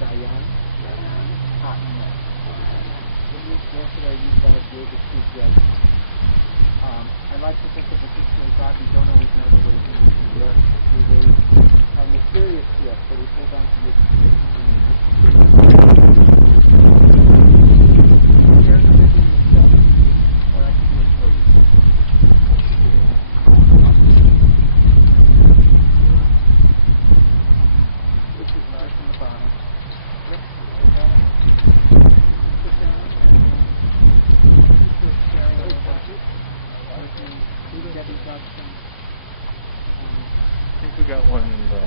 Dayan, Hotness. Where should I use that? You're the chief judge. I like to think of a picture of God. We don't always know the way to use your ways are mysterious to us, so we hold on to your traditions and share the vision yourself, or I can do it for you. Which is right from the bottom. Yep. I think we got one first.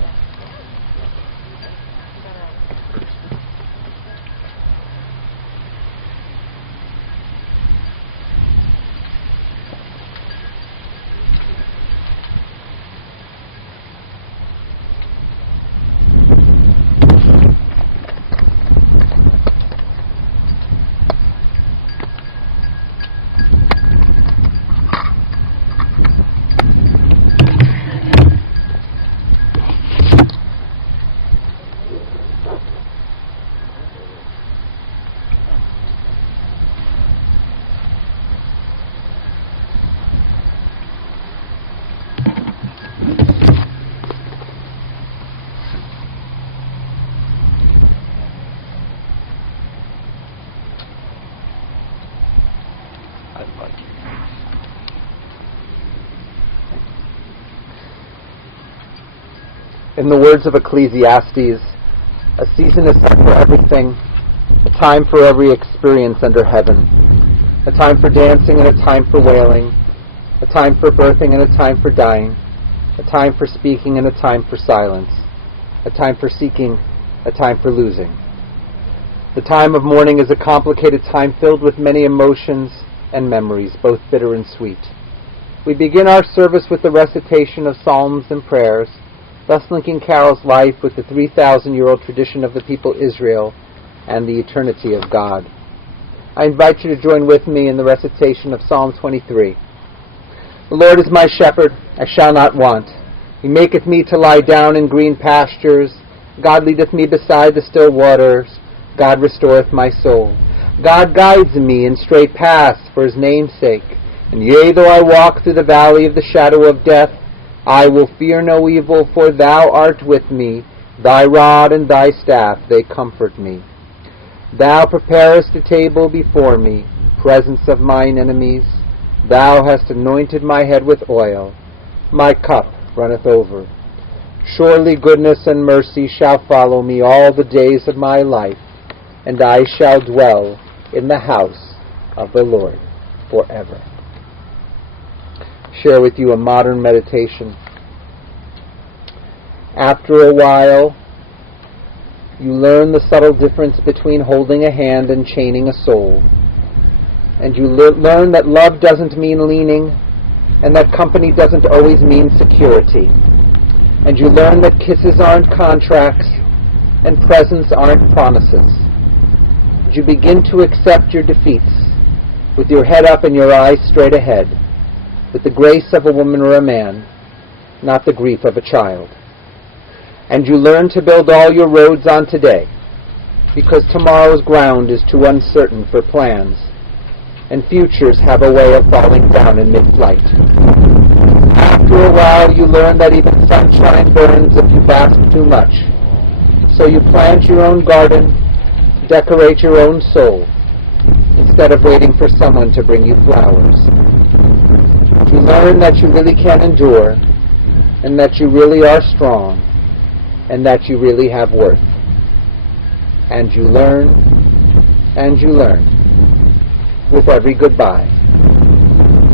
In the words of Ecclesiastes, a season is set for everything, a time for every experience under heaven, a time for dancing and a time for wailing, a time for birthing and a time for dying, a time for speaking and a time for silence, a time for seeking, a time for losing. The time of mourning is a complicated time filled with many emotions and memories, both bitter and sweet. We begin our service with the recitation of psalms and prayers, thus linking Carol's life with the 3,000-year-old tradition of the people Israel and the eternity of God. I invite you to join with me in the recitation of Psalm 23. The Lord is my shepherd, I shall not want. He maketh me to lie down in green pastures. God leadeth me beside the still waters. God restoreth my soul. God guides me in straight paths for his name's sake. And yea, though I walk through the valley of the shadow of death, I will fear no evil, for thou art with me. Thy rod and thy staff, they comfort me. Thou preparest a table before me, presence of mine enemies. Thou hast anointed my head with oil. My cup runneth over. Surely goodness and mercy shall follow me all the days of my life, and I shall dwell in the house of the Lord forever. Share with you a modern meditation. After a while, you learn the subtle difference between holding a hand and chaining a soul. And you learn that love doesn't mean leaning, and that company doesn't always mean security. And you learn that kisses aren't contracts, and presents aren't promises. And you begin to accept your defeats, with your head up and your eyes straight ahead, with the grace of a woman or a man, not the grief of a child. And you learn to build all your roads on today, because tomorrow's ground is too uncertain for plans, and futures have a way of falling down in mid-flight. After a while, you learn that even sunshine burns if you bask too much. So you plant your own garden, decorate your own soul, instead of waiting for someone to bring you flowers. You learn that you really can endure, and that you really are strong, and that you really have worth. And you learn, with every goodbye,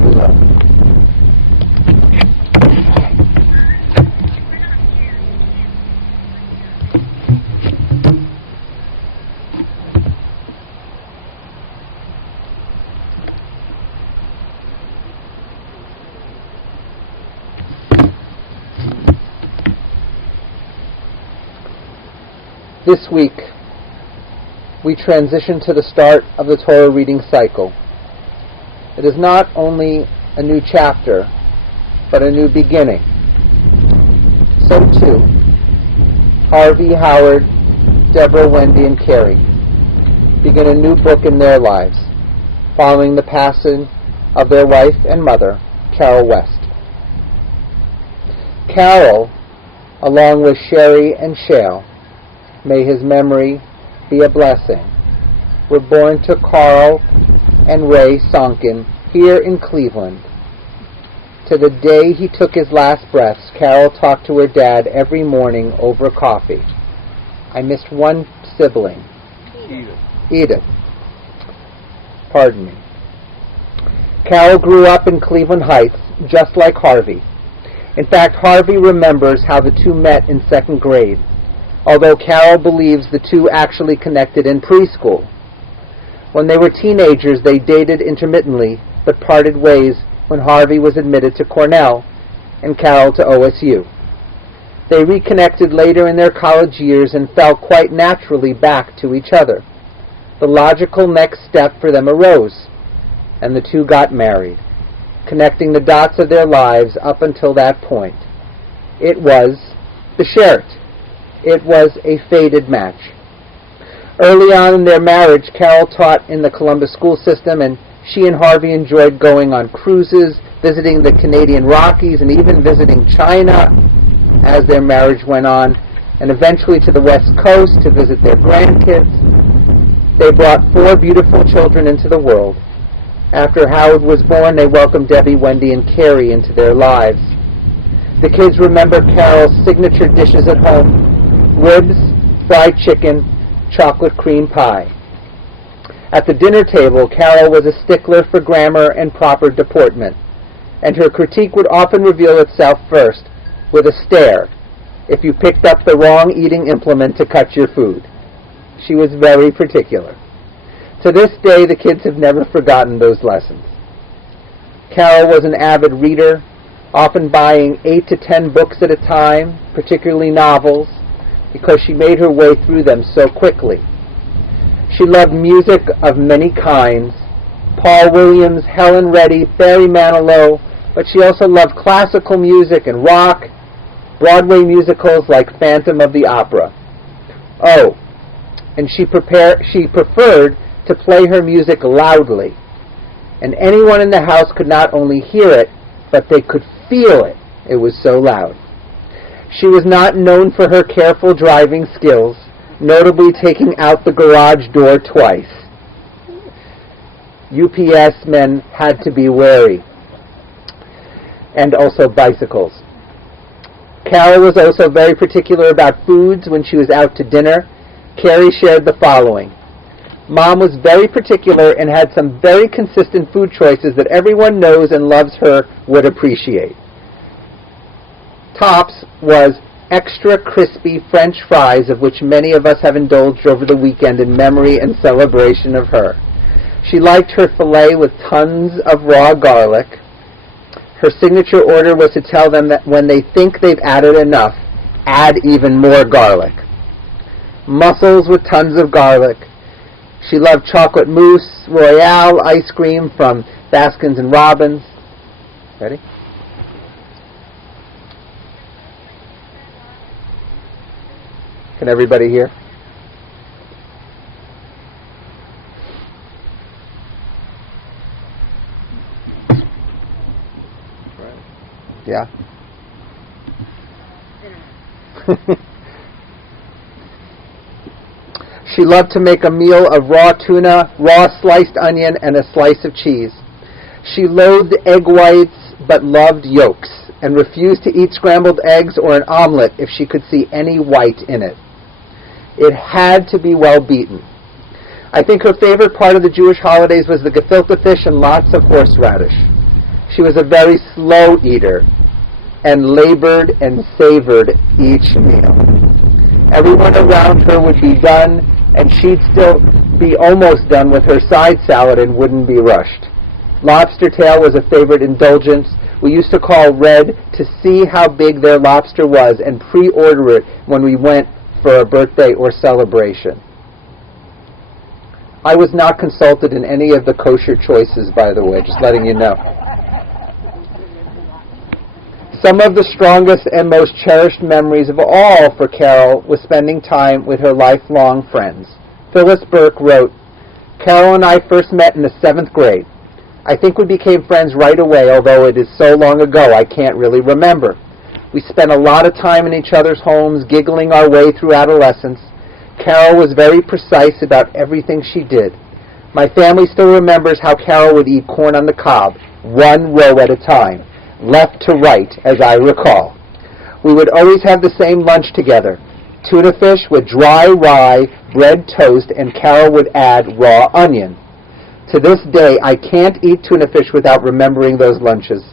you love. This week, we transition to the start of the Torah reading cycle. It is not only a new chapter, but a new beginning. So too, Harvey, Howard, Deborah, Wendy, and Carrie begin a new book in their lives, following the passing of their wife and mother, Carol West. Carol, along with Sherry and Shale, may his memory be a blessing, were born to Carl and Ray Sonkin here in Cleveland. To the day he took his last breaths, Carol talked to her dad every morning over coffee. I missed one sibling. Edith. Pardon me. Carol grew up in Cleveland Heights, just like Harvey. In fact, Harvey remembers how the two met in second grade, although Carol believes the two actually connected in preschool. When they were teenagers, they dated intermittently, but parted ways when Harvey was admitted to Cornell and Carol to OSU. They reconnected later in their college years and fell quite naturally back to each other. The logical next step for them arose, and the two got married, connecting the dots of their lives up until that point. It was the Sheret. It was a fated match. Early on in their marriage, Carol taught in the Columbus school system, and she and Harvey enjoyed going on cruises, visiting the Canadian Rockies, and even visiting China as their marriage went on, and eventually to the West Coast to visit their grandkids. They brought 4 beautiful children into the world. After Howard was born, they welcomed Debbie, Wendy, and Carrie into their lives. The kids remember Carol's signature dishes at home: ribs, fried chicken, chocolate cream pie. At the dinner table, Carol was a stickler for grammar and proper deportment, and her critique would often reveal itself first with a stare if you picked up the wrong eating implement to cut your food. She was very particular. To this day, the kids have never forgotten those lessons. Carol was an avid reader, often buying 8 to 10 books at a time, particularly novels, because she made her way through them so quickly. She loved music of many kinds: Paul Williams, Helen Reddy, Barry Manilow, but she also loved classical music and rock, Broadway musicals like Phantom of the Opera. Oh, and she preferred to play her music loudly, and anyone in the house could not only hear it, but they could feel it. It was so loud. She was not known for her careful driving skills, notably taking out the garage door twice. UPS men had to be wary, and also bicycles. Carol was also very particular about foods when she was out to dinner. Carrie shared the following: Mom was very particular and had some very consistent food choices that everyone knows and loves her would appreciate. Tops was extra crispy French fries, of which many of us have indulged over the weekend in memory and celebration of her. She liked her filet with tons of raw garlic. Her signature order was to tell them that when they think they've added enough, add even more garlic. Mussels with tons of garlic. She loved chocolate mousse, Royale ice cream from Baskins and Robbins. Ready? Can everybody hear? Yeah? She loved to make a meal of raw tuna, raw sliced onion, and a slice of cheese. She loathed egg whites but loved yolks, and refused to eat scrambled eggs or an omelet if she could see any white in it. It had to be well beaten. I think her favorite part of the Jewish holidays was the gefilte fish and lots of horseradish. She was a very slow eater and labored and savored each meal. Everyone around her would be done, and she'd still be almost done with her side salad and wouldn't be rushed. Lobster tail was a favorite indulgence. We used to call Red to see how big their lobster was and pre-order it when we went for a birthday or celebration. I was not consulted in any of the kosher choices, by the way, just letting you know. Some of the strongest and most cherished memories of all for Carol was spending time with her lifelong friends. Phyllis Burke wrote, "Carol and I first met in the 7th grade. I think we became friends right away, although it is so long ago I can't really remember. We spent a lot of time in each other's homes, giggling our way through adolescence. Carol was very precise about everything she did. My family still remembers how Carol would eat corn on the cob, one row at a time, left to right, as I recall. We would always have the same lunch together, tuna fish with dry rye, bread toast, and Carol would add raw onion. To this day, I can't eat tuna fish without remembering those lunches.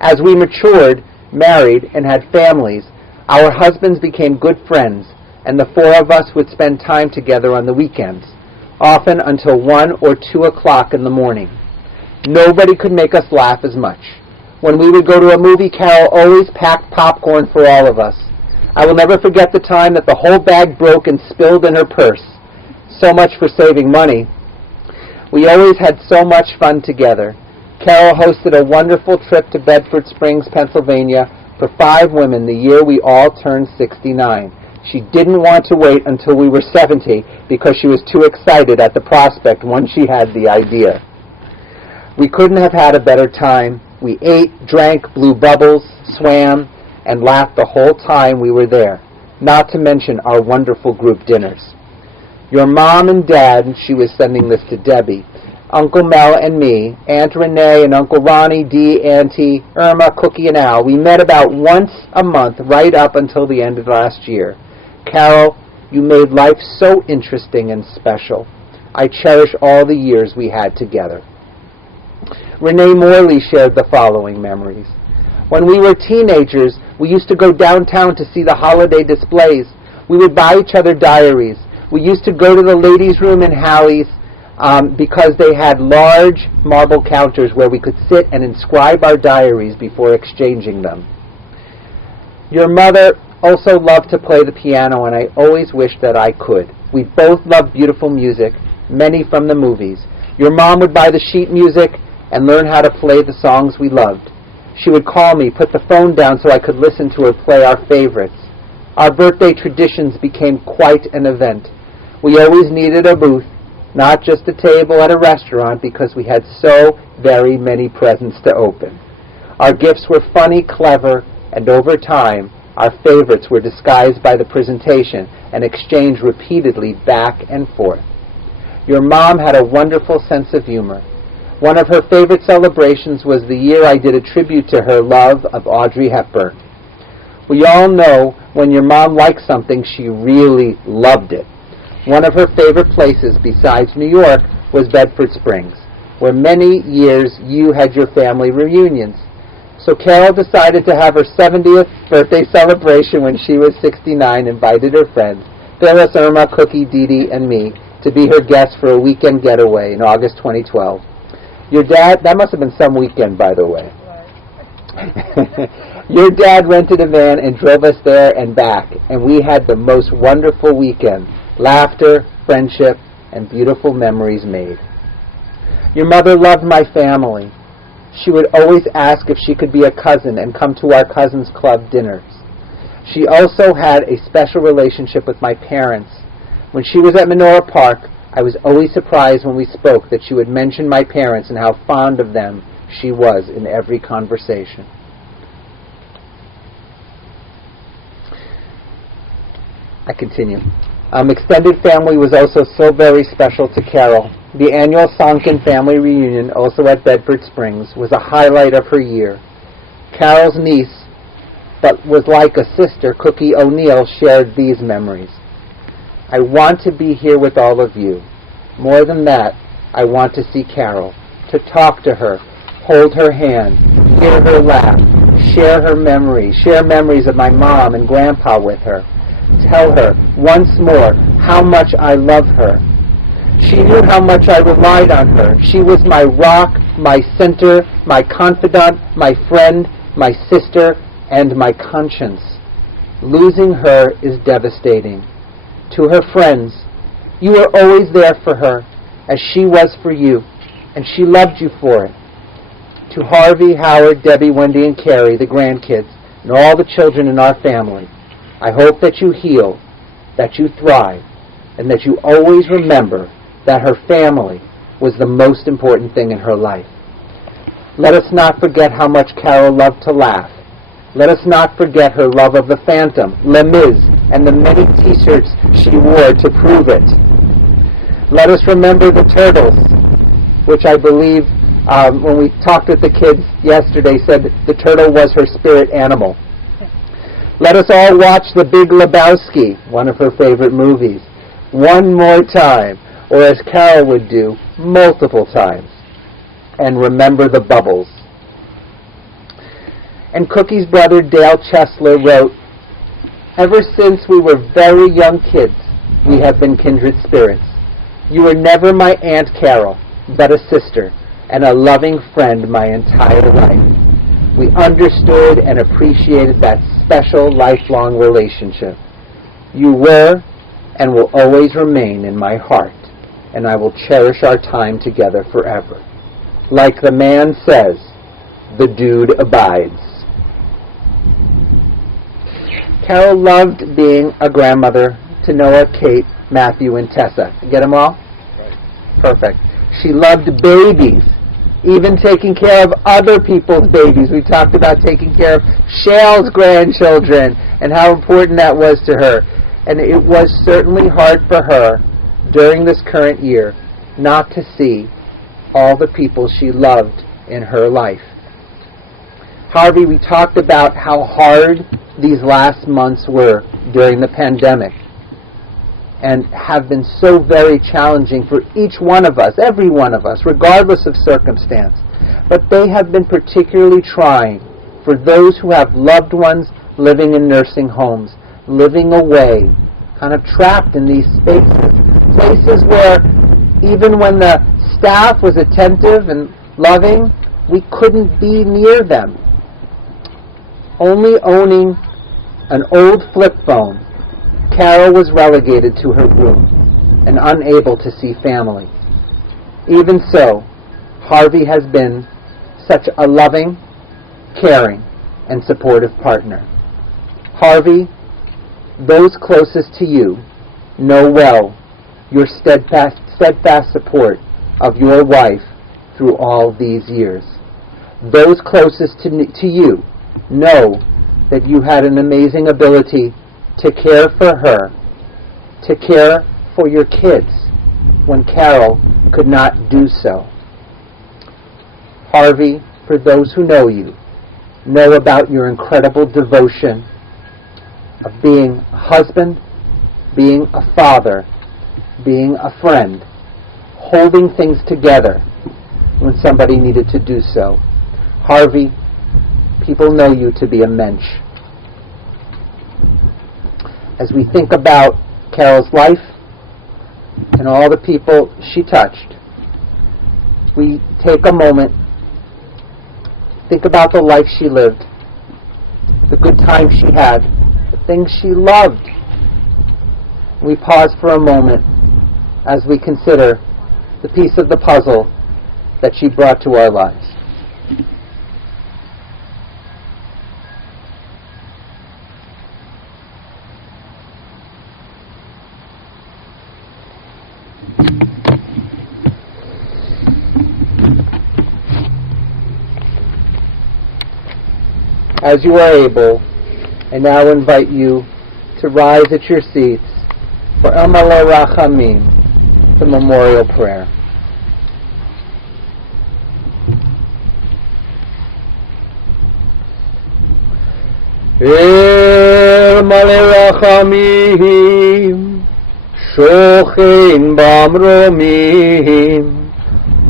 As we matured, married, and had families, our husbands became good friends, and the 4 of us would spend time together on the weekends, often until 1 or 2 o'clock in the morning. Nobody could make us laugh as much. When we would go to a movie, Carol always packed popcorn for all of us. I will never forget the time that the whole bag broke and spilled in her purse. So much for saving money. We always had so much fun together. Carol hosted a wonderful trip to Bedford Springs, Pennsylvania for 5 women the year we all turned 69. She didn't want to wait until we were 70 because she was too excited at the prospect once she had the idea. We couldn't have had a better time. We ate, drank, blew bubbles, swam, and laughed the whole time we were there, not to mention our wonderful group dinners. Your mom and dad," she was sending this to Debbie, "Uncle Mel and me, Aunt Renee and Uncle Ronnie, Dee, Auntie, Irma, Cookie, and Al, we met about once a month right up until the end of last year. Carol, you made life so interesting and special. I cherish all the years we had together." Renee Morley shared the following memories. "When we were teenagers, we used to go downtown to see the holiday displays. We would buy each other diaries. We used to go to the ladies' room in Hallie's because they had large marble counters where we could sit and inscribe our diaries before exchanging them. Your mother also loved to play the piano, and I always wished that I could. We both loved beautiful music, many from the movies. Your mom would buy the sheet music and learn how to play the songs we loved. She would call me, put the phone down so I could listen to her play our favorites. Our birthday traditions became quite an event. We always needed a booth, not just a table at a restaurant, because we had so very many presents to open. Our gifts were funny, clever, and over time, our favorites were disguised by the presentation and exchanged repeatedly back and forth. Your mom had a wonderful sense of humor. One of her favorite celebrations was the year I did a tribute to her love of Audrey Hepburn. We all know when your mom liked something, she really loved it. One of her favorite places besides New York was Bedford Springs, where many years you had your family reunions. So Carol decided to have her 70th birthday celebration when she was 69, invited her friends, Phyllis, Irma, Cookie, Dee Dee, and me, to be her guests for a weekend getaway in August 2012. Your dad, that must have been some weekend, by the way. Your dad rented a van and drove us there and back, and we had the most wonderful weekend. Laughter, friendship, and beautiful memories made. Your mother loved my family. She would always ask if she could be a cousin and come to our Cousins Club dinners. She also had a special relationship with my parents. When she was at Menora Park, I was always surprised when we spoke that she would mention my parents and how fond of them she was in every conversation. I continue. Extended family was also so very special to Carol. The annual Sonkin family reunion, also at Bedford Springs, was a highlight of her year. Carol's niece, but was like a sister, Cookie O'Neill, shared these memories. I want to be here with all of you. More than that, I want to see Carol, to talk to her, hold her hand, hear her laugh, share memories of my mom and grandpa with her. Tell her once more how much I love her. She knew how much I relied on her. She was my rock, my center, my confidant, my friend, my sister, and my conscience. Losing her is devastating. To her friends, you were always there for her, as she was for you, and she loved you for it. to Harvey, Howard, Debbie, Wendy, and Carrie, the grandkids, and all the children in our family, I hope that you heal, that you thrive, and that you always remember that her family was the most important thing in her life. Let us not forget how much Carol loved to laugh. Let us not forget her love of the Phantom, Les Mis, and the many t-shirts she wore to prove it. Let us remember the turtles, which I believe, when we talked with the kids yesterday, said the turtle was her spirit animal. Let us all watch The Big Lebowski, one of her favorite movies, one more time, or as Carol would do, multiple times. And remember the bubbles. And Cookie's brother Dale Chesler wrote, "Ever since we were very young kids, we have been kindred spirits. You were never my Aunt Carol, but a sister, and a loving friend my entire life. We understood and appreciated that special lifelong relationship. You were and will always remain in my heart, and I will cherish our time together forever. Like the man says, the dude abides." Carol loved being a grandmother to Noah, Kate, Matthew, and Tessa. Get them all? Right. Perfect. She loved babies, even taking care of other people's babies. We talked about taking care of Shale's grandchildren and how important that was to her. And it was certainly hard for her during this current year not to see all the people she loved in her life. Harvey, we talked about how hard these last months were during the pandemic and have been so very challenging for each one of us, every one of us, regardless of circumstance. But they have been particularly trying for those who have loved ones living in nursing homes, living away, kind of trapped in these spaces, places where even when the staff was attentive and loving, we couldn't be near them. Only owning an old flip phone, Carol was relegated to her room and unable to see family. Even so, Harvey has been such a loving, caring, and supportive partner. Harvey, those closest to you know well your steadfast support of your wife through all these years. Those closest to you know that you had an amazing ability to care for her, to care for your kids when Carol could not do so. Harvey, for those who know you, know about your incredible devotion of being a husband, being a father, being a friend, holding things together when somebody needed to do so. Harvey, people know you to be a mensch. As we think about Carol's life and all the people she touched, we take a moment, think about the life she lived, the good times she had, the things she loved. We pause for a moment as we consider the piece of the puzzle that she brought to our lives. As you are able, I now invite you to rise at your seats for Amalei Rachamim, the memorial prayer. Amalei Rachamim, Shochein Bamromim,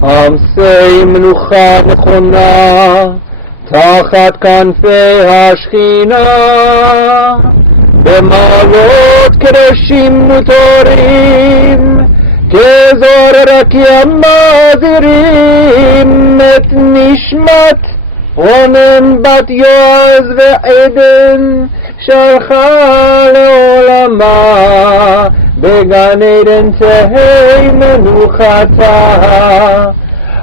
Amsei Menucha Nechona, תחת כנפי השכינה, במעלות קדושים וטהורים, כזוהר רקיע מזהירים את נשמת רונן בת יועז ועדן, שהלכה לעולמה, בגן עדן תהי מנוחתה.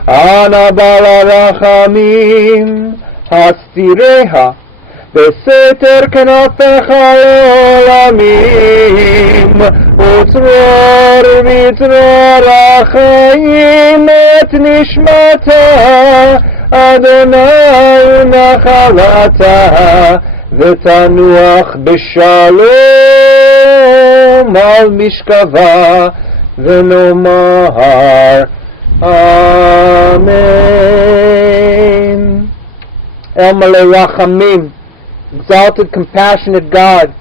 Ana bala rachamim hastireha בסתר כנפיך לעולמים וצרור בצרור החיים את נשמתה אדוני נחלתה ותנוח בשלום על משכבה ונאמר אמן. El Malay Rachamim, exalted, compassionate God,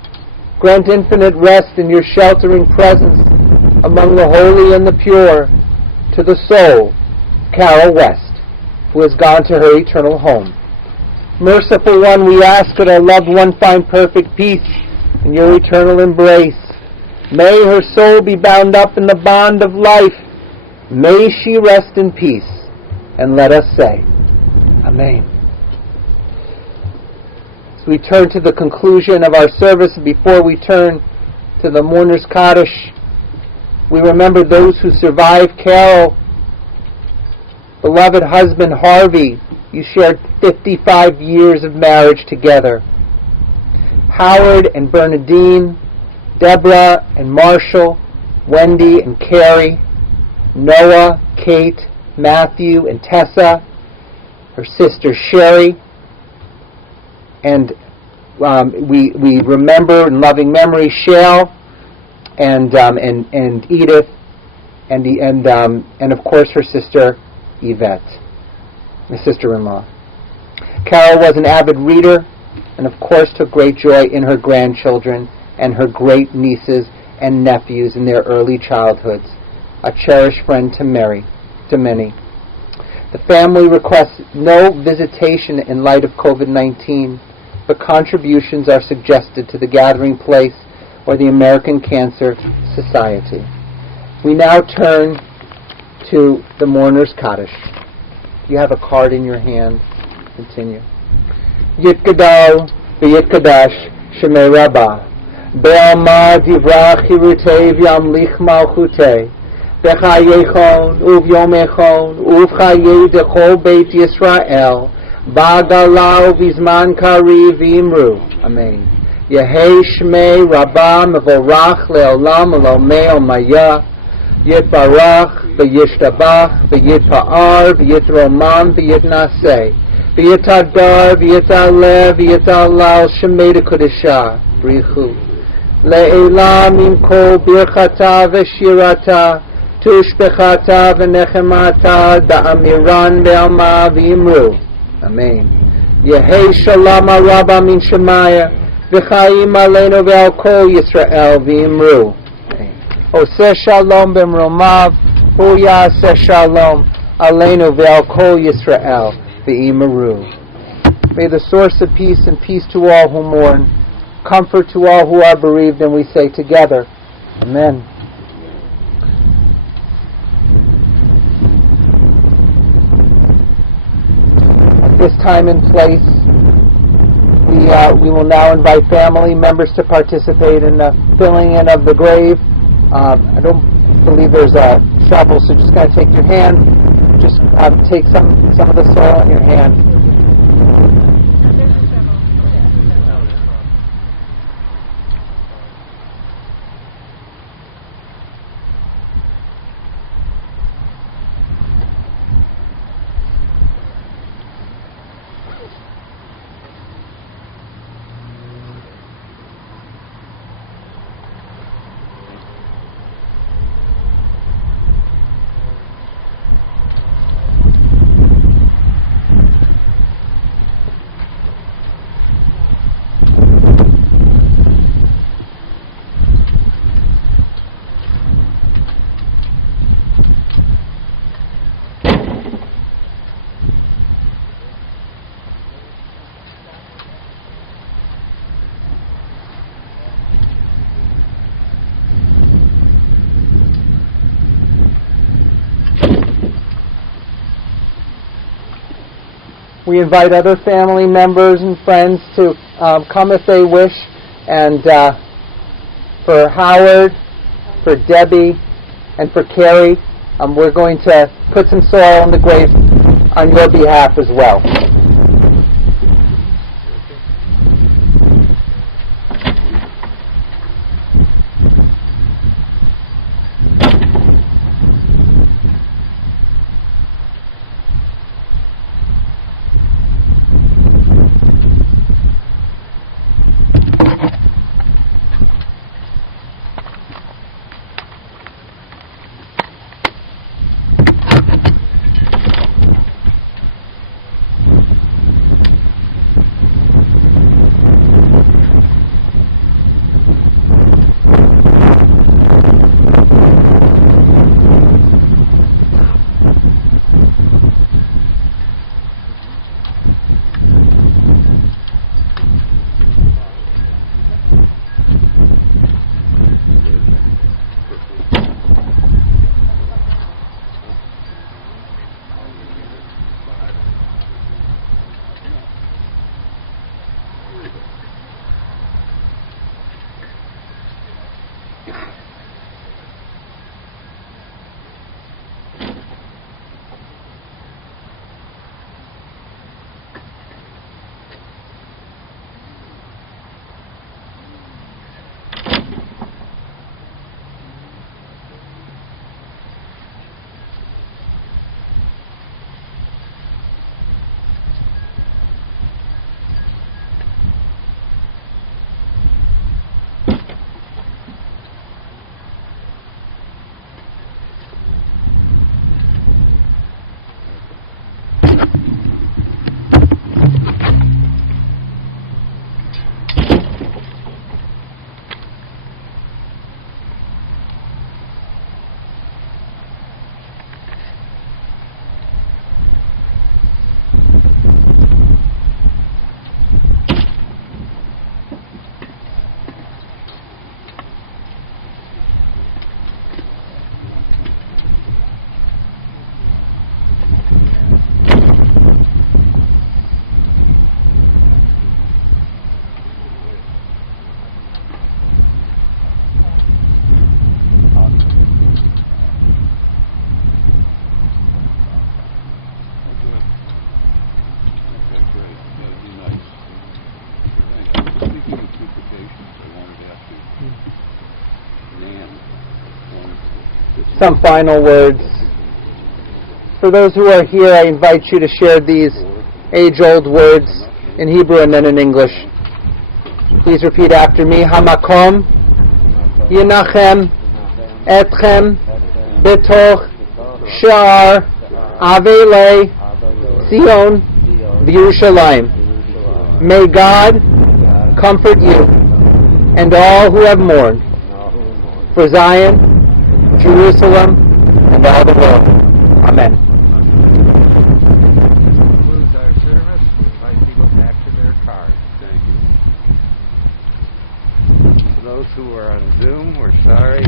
grant infinite rest in your sheltering presence among the holy and the pure to the soul, Carol West, who has gone to her eternal home. Merciful One, we ask that our loved one find perfect peace in your eternal embrace. May her soul be bound up in the bond of life. May she rest in peace. And let us say, Amen. As we turn to the conclusion of our service, before we turn to the mourner's Kaddish, we remember those who survived Carol. Beloved husband Harvey, you shared 55 years of marriage together. Howard and Bernadine, Deborah and Marshall, Wendy and Carrie, Noah, Kate, Matthew and Tessa, her sister Sherry, and we remember in loving memory Shale and Edith and of course her sister Yvette, my sister-in-law. Carol was an avid reader and of course took great joy in her grandchildren and her great nieces and nephews in their early childhoods, a cherished friend to many. The family requests no visitation in light of COVID-19, but contributions are suggested to the gathering place or the American Cancer Society. We now turn to the mourner's Kaddish. You have a card in your hand. Continue. Yitgadal v'yitkadash shemei Rabbah be'alma divra chirutei v'yamlich malchutei b'chayechon uvyomechon uv'chayei dechol beit Yisrael ba'galau v'zman kari v'imru. Amen. Yehei shmei Rabbah mevorach le'olam elomei omaya yitbarach v'yishtabach v'yitpa'ar v'yitromam v'yitnaseh v'yitadar v'yitaleh v'yitalal shemei dekodesha brichu le'elam im kol birchata v'shirata tushbechata v'nechemata da'amiran be'alma v'imru. Amen. Yehei shalom araba min shemaya v'chaim aleinu ve'al kol Yisrael v'imru. Oseh shalom b'mromav hu ya'aseh shalom aleinu ve'al kol Yisrael v'imru. May the source of peace and peace to all who mourn, comfort to all who are bereaved, and we say together, Amen. At this time and place, we will now invite family members to participate in the filling in of the grave. I don't believe there's a shovel, so just kind of take your hand, just take some of the soil in your hand. We invite other family members and friends to come if they wish. And for Howard, for Debbie, and for Carrie, we're going to put some soil in the grave on your behalf as well. Some final words. For those who are here, I invite you to share these age-old words in Hebrew and then in English. Please repeat after me. Hamakom Yinachem Etchem Betoch Sha'ar Avelei Zion V'Yerushalayim. May God comfort you and all who have mourned for Zion, Jerusalem, and all the world. Amen. Concludes our service. We invite people back to their cars. Thank you. For those who are on Zoom, we're sorry.